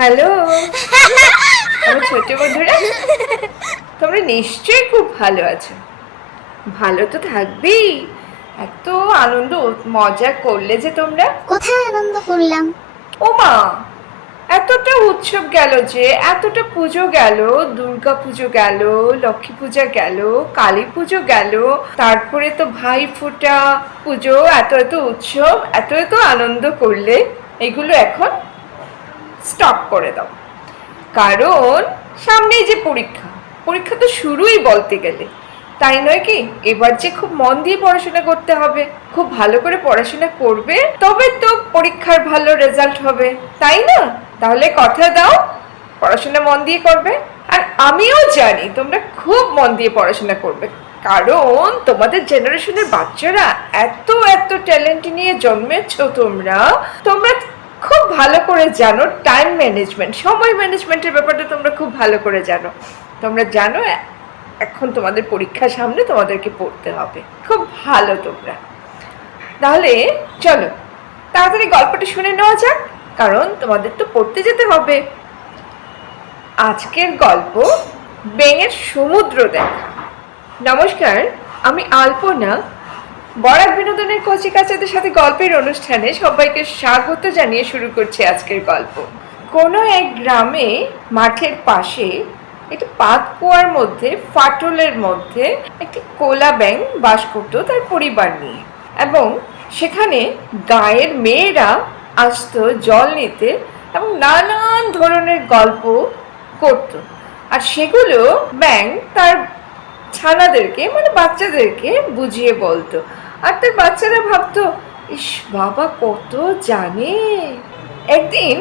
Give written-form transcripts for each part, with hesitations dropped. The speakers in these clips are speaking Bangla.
হ্যালো আমার ছোট বন্ধুরা, তোমরা নিশ্চয়ই খুব ভালো আছো। ভালো তো থাকবেই। এত আনন্দ মজা করলে যে তোমরা। কোথায় আনন্দ করলাম? ও মা, এতটা উৎসব গেল, যে এতটা পুজো গেল, দুর্গা পুজো গেল, লক্ষ্মী পূজা গেল, কালী পুজো গেল, তারপরে তো ভাই ফোঁটা পুজো, এত এত উৎসব, এত এত আনন্দ করলে, এগুলো এখন স্টপ করে দাও। কারণ সামনেই যে পরীক্ষা, পরীক্ষা তো শুরুই বলতে গেলে, তাই নয় কি? এবার যে খুব মন দিয়ে পড়াশোনা করতে হবে, খুব ভালো করে পড়াশোনা করবে, তবে তো পরীক্ষার ভালো রেজাল্ট হবে, তাই না? তাহলে কথা দাও পড়াশোনা মন দিয়ে করবে। আর আমিও জানি তোমরা খুব মন দিয়ে পড়াশোনা করবে, কারণ তোমাদের জেনারেশনের বাচ্চারা এত এত ট্যালেন্ট নিয়ে জন্মেছো। তোমরা তোমরা খুব ভালো করে জানো টাইম ম্যানেজমেন্ট, সময় ম্যানেজমেন্টের ব্যাপারটা তোমরা খুব ভালো করে জানো। তোমরা জানো এখন তোমাদের পরীক্ষা সামনে, তোমাদেরকে পড়তে হবে খুব ভালো তোমরা। তাহলে চলো তাড়াতাড়ি গল্পটা শুনে নেওয়া যাক, কারণ তোমাদের তো পড়তে যেতে হবে। আজকের গল্প ব্যাঙের সমুদ্র দেখা। নমস্কার, আমি আলপনা। বরাক বিনোদনের কচিকাচাদের সাথে গল্পের অনুষ্ঠানে সবাইকে স্বাগত জানিয়ে শুরু করছি আজকের গল্প। কোনো এক গ্রামে মাঠের পাশে একটি পাতকুয়ার মধ্যে, ফাটলের মধ্যে একটি কোলা ব্যাঙ বাস করত তার পরিবার নিয়ে। এবং সেখানে গাঁয়ের মেয়েরা আসতো জল নিতে এবং নানান ধরনের গল্প করত। আর সেগুলো ব্যাঙ তার ছানাদেরকে, মানে বাচ্চাদেরকে বুঝিয়ে বলতো। আর তার বাচ্চারা ভাবতো, ইস বাবা কত জানে। একদিন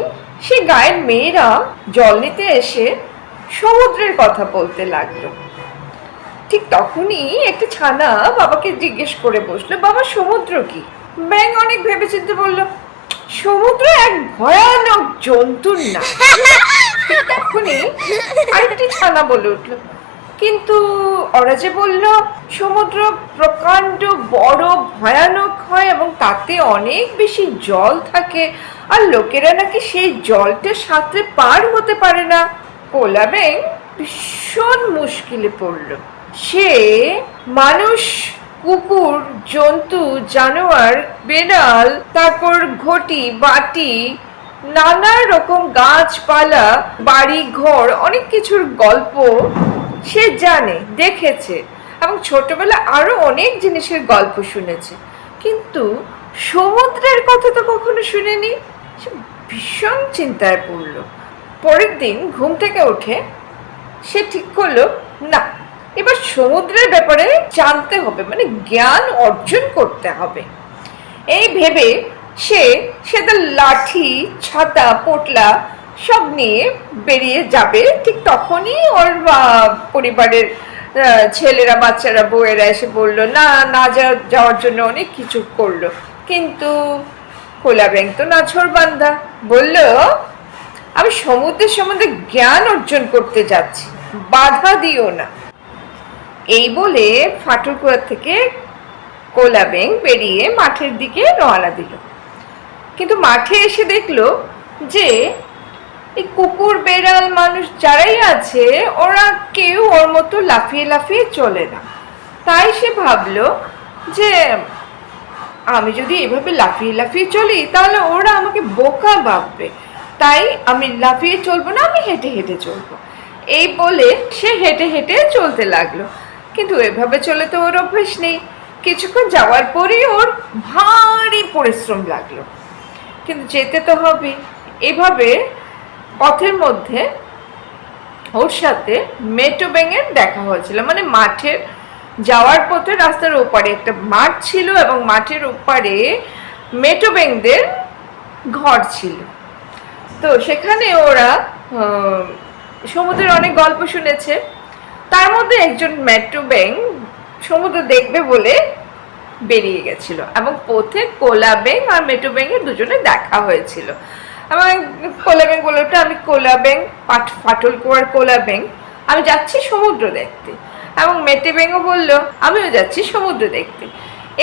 সে গায়ের মেয়েরা জল নিতে এসে সমুদ্রের কথা বলতে লাগলো। ঠিক তখনই একটা ছানা বাবাকে জিজ্ঞেস করে বসলো, বাবা সমুদ্র কি? ব্যাঙ অনেক ভেবেচিন্তে বলল, সমুদ্র এক ভয়ানক জন্তুর নাম। ঠিক তখনই আরেকটি ছানা বলে উঠলো, কিন্তু ওরা যে বলল সমুদ্র প্রকাণ্ড বড় ভয়ানক হয় এবং তাতে অনেক বেশি জল থাকে, আর লোকেরা নাকি সেই জলটা সাঁতরে পার হতে পারে না। কোলা ব্যাঙ ভীষণ মুশকিলে পড়ল। সে মানুষ, কুকুর, জন্তু, জানোয়ার, বেড়াল, তারপর ঘটি বাটি, নানা রকম গাছপালা, বাড়ি ঘর, অনেক কিছুর গল্প সে জানে, দেখেছে এবং ছোটবেলা আরো অনেক জিনিসের গল্প শুনেছে, কিন্তু সমুদ্রের কথা তো কখনো শুনেনি। সে ভীষণ চিন্তায় পড়ল। পরের দিন ঘুম থেকে উঠে সে ঠিক করলো, না, এবার সমুদ্রের ব্যাপারে জানতে হবে, মানে জ্ঞান অর্জন করতে হবে। এই ভেবে সে তার লাঠি, ছাতা, পোটলা সব নিয়ে বেরিয়ে যাবে। ঠিক তখনই ওর পরিবারের ছেলেরা, বাচ্চারা, বউয়েরা এসে বললো, না না যাওয়ার জন্য অনেক কিছু করলো, কিন্তু কোলা ব্যাঙ তো নাছোড়বান্দা, বলল, আমি সমুদ্রের সম্বন্ধে জ্ঞান অর্জন করতে যাচ্ছি, বাধা দিও না। এই বলে ফাটলকুয়া থেকে কোলা ব্যাঙ বেরিয়ে মাঠের দিকে রওনা দিল। কিন্তু মাঠে এসে দেখলো যে এই কুকুর, বেড়াল, মানুষ যারাই আছে, ওরা কেউ ওর মতো লাফিয়ে লাফিয়ে চলে না। তাই সে ভাবলো যে আমি যদি এভাবে লাফিয়ে লাফিয়ে চলি তাহলে ওরা আমাকে বোকা ভাববে, তাই আমি লাফিয়ে চলবো না, আমি হেঁটে হেঁটে চলবো। এই বলে সে হেঁটে হেঁটে চলতে লাগলো। কিন্তু এভাবে চলে তো ওর অভ্যেস নেই। কিছুক্ষণ যাওয়ার পরেই ওর ভারী পরিশ্রম লাগলো, কিন্তু যেতে তো হবে। এভাবে পথের মধ্যে ওর সাথে মেটো ব্যাঙের দেখা হয়েছিল। মানে মাঠের যাওয়ার পথে রাস্তার ওপারে একটা মাঠ ছিল এবং মাঠের ওপারে মেটো ব্যাঙদের ঘর ছিল। তো সেখানে ওরা সমুদ্রের অনেক গল্প শুনেছে। তার মধ্যে একজন মেটো ব্যাঙ সমুদ্র দেখবে বলে বেরিয়ে গেছিল এবং পথে কোলা ব্যাঙ আর মেটো ব্যাঙের দুজনে দেখা হয়েছিল। এবং কোলা ব্যাঙ বলল, আমি কোলা ব্যাঙ, ফাটলকুয়ার কোলা ব্যাঙ, আমি যাচ্ছি সমুদ্র দেখতে। এবং মেটে ব্যাঙও বলল, আমিও যাচ্ছি সমুদ্র দেখতে।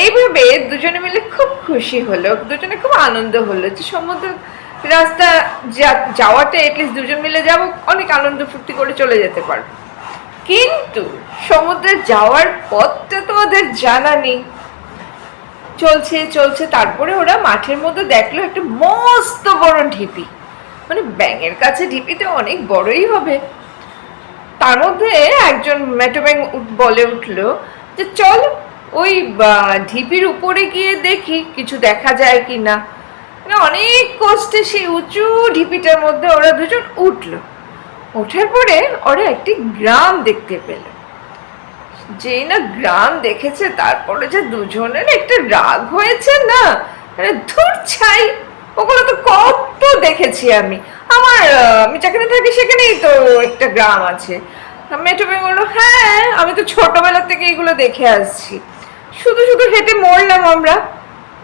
এইভাবে দুজনে মিলে খুব খুশি হলো, দুজনে খুব আনন্দ হলো যে সমুদ্র রাস্তা যাওয়াটা এটলিস্ট দুজন মিলে যাব, অনেক আনন্দ ফুর্তি করে চলে যেতে পারবো। কিন্তু সমুদ্রে যাওয়ার পথটা তো ওদের জানা নেই। চলছে চলছে, তারপরে ওরা মাঠের মধ্যে দেখলো একটা মস্ত বড় ঢিপি। মানে ব্যাঙের কাছে ঢিপিতে অনেক বড়ই হবে। তার মধ্যে একজন মেটো ব্যাঙ বলে উঠলো যে চল ওই ঢিপির উপরে গিয়ে দেখি কিছু দেখা যায় কি না। অনেক কষ্টে সেই উঁচু ঢিপিটার মধ্যে ওরা দুজন উঠলো। ওঠার পরে ওরা একটি গ্রাম দেখতে পেল। যেই না গ্রাম দেখেছে তারপরে যে দুজনের একটা রাগ হয়েছে না, ধুর ছাই, ওগুলো তো কত দেখেছি আমি। আমি যেখানে থাকি সেখানেই তো একটা গ্রাম আছে। মেটো ব্যাঙ বললো, হ্যাঁ আমি তো ছোটবেলা থেকে এগুলো দেখে আসছি, শুধু শুধু হেঁটে মরলাম আমরা।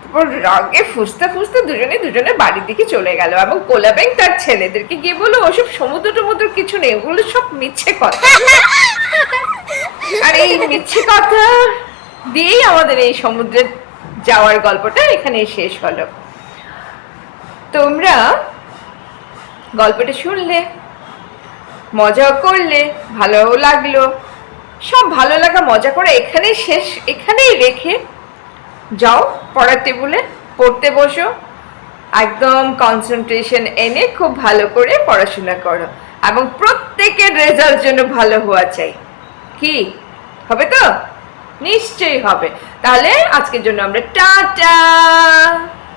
তারপর রাগে ফুসতে ফুসতে দুজনের বাড়ির দিকে চলে গেল। এবং কোলা ব্যাঙ তার ছেলেদেরকে গিয়ে বললো, ওসব সমুদ্র টমুদ্র কিছু নেই, ওগুলো সব মিথ্যে কথা। আর এই মিথ্যে কথা দিয়েই আমাদের এই সমুদ্রে যাওয়ার গল্পটা এখানে শেষ হলো। তোমরা গল্পটা শুনলে, মজাও করলে, ভালোও লাগলো। সব ভালো লাগা মজা করে এখানেই রেখে যাও পড়ার টেবিলে, পড়তে বসো। একদম কনসেন্ট্রেশন এনে খুব ভালো করে পড়াশোনা করো এবং প্রত্যেকের রেজাল্ট যেন ভালো হওয়া চাই। কি হবে তো? নিশ্চয়ই হবে। তাহলে আজকের জন্য আমরা টাটা।